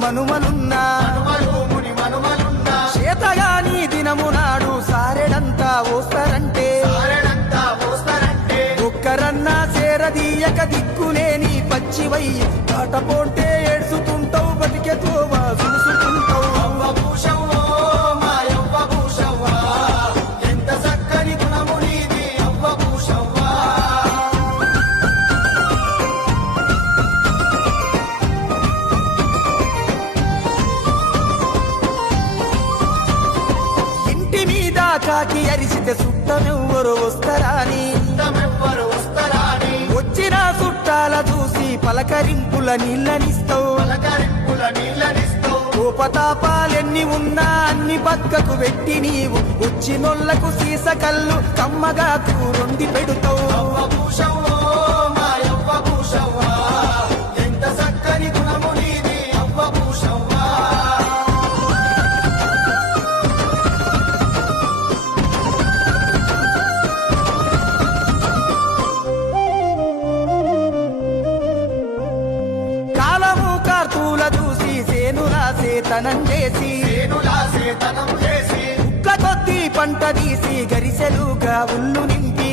మనుమలున్నా చేతగాని దినము నాడు సారెడంతా ఓస్తారంటే ఒక్కరన్నా చేరదీయక దిక్కులేని పచ్చివై కాటపోంటే ఏడ్చుతుంటావు బతికే తోవా చూసుకుంటావు ఎంత చక్కని గుణము నీది అవ్వ భూషవ్వా ఇంటి మీద కాకి అరిసితే సుట్టమెవ్వరు వస్తారాని వచ్చిన చుట్టాల చూసి పలకరింపుల నీళ్ళనిస్తావు కోపతాపాలెన్ని ఉన్నా అన్ని పక్కకు పెట్టి నీవు వచ్చినోళ్లకు సీస కళ్ళు కమ్మగా కూరొండి పెడుతావు ఎంత చక్కని గుణము నీది అవ్వ భూషవ్వా కాలము కార్తూల చూసి సేనులాసేతనం చేసి కుక్క కొద్ది పంట తీసి గరిసెలుగా ఉల్లు నింపి